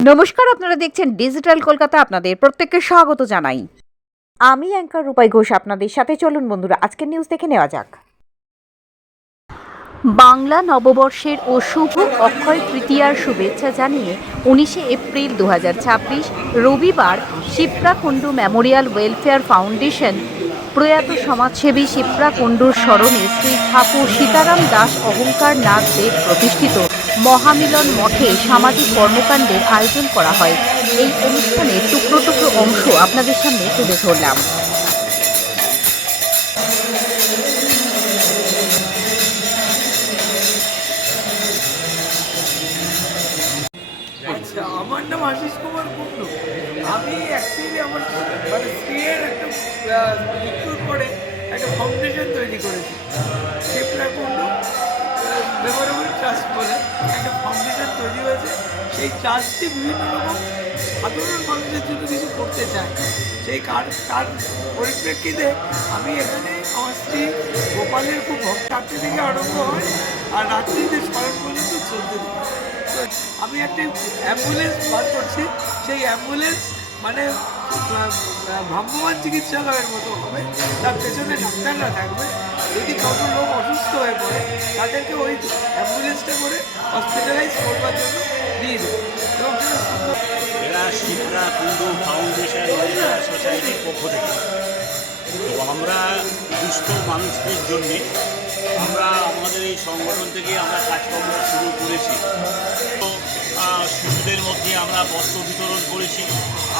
নমস্কার, আপনারা দেখছেন ডিজিটাল কলকাতা। আপনাদের প্রত্যেককে স্বাগত জানাই। আমি অ্যাঙ্কার রূপাই ঘোষ আপনাদের সাথে। চলুন বন্ধুরা, আজকের নিউজ দেখে নেওয়া যাক। বাংলা নববর্ষের ও শুভ অক্ষয় তৃতীয়ার শুভেচ্ছা জানিয়ে 19 এপ্রিল 2026 রবিবার Shipra Kundu Memorial welfare foundation প্রয়াত সমাজসেবী শিপ্রা কুণ্ডুর স্মরণে শ্রী ঠাকুর সীতারাম দাস অহংকার নাথ দেব প্রতিষ্ঠিত মহামিলন মঠে সামাজিক কর্মকাণ্ডের আয়োজন করা হয়। এই অনুষ্ঠানের টুকরো টুকরো অংশ আপনাদের সামনে তুলে ধরলাম। আচ্ছা, আমার নাম আশিস কুমার কুণ্ডু। আমি অ্যাকচুয়ালি আমার স্ত্রীর একটা মৃত্যুর পরে একটা ফাউন্ডেশন তৈরি করেছি, শিপ্রা কুণ্ডু মেমোরিয়াল ট্রাস্ট বলে একটা ফাউন্ডেশন তৈরি হয়েছে। সেই ট্রাস্টটি বিভিন্ন রকম সাধারণ মানুষের জন্য কিছু করতে চায়। সেই তার পরিপ্রেক্ষিতে আমি এখানে আমার স্ত্রী গোপালের খুব রাত্রি থেকে আরম্ভ হয় আর রাত্রিতে স্মরণ পর্যন্ত চলতে দিই। আমি একটা অ্যাম্বুলেন্স বার করছি। সেই অ্যাম্বুলেন্স মানে ভ্রাম্যমাণ চিকিৎসালয়ের মতো হবে, তার পেছনে ডাক্তাররা থাকবে। যদি কোনো লোক অসুস্থ হয়ে পড়ে তাদেরকে ওই অ্যাম্বুলেন্সটা করে হসপিটালাইজ করবার জন্য নিয়ে দেবে এবং সেটা সুন্দর। এরা শিপ্রা কুণ্ডু ফাউন্ডেশন সোসাইটির পক্ষ থেকে। তো আমরা দুস্থ মানুষদের জন্যে আমরা আমাদের এই সংগঠন থেকে আমরা কাজকর্ম শুরু করেছি। তো শিশুদের মধ্যে আমরা বস্ত্র বিতরণ করেছি,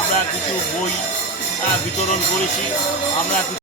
আমরা কিছু বই বিতরণ করেছি, আমরা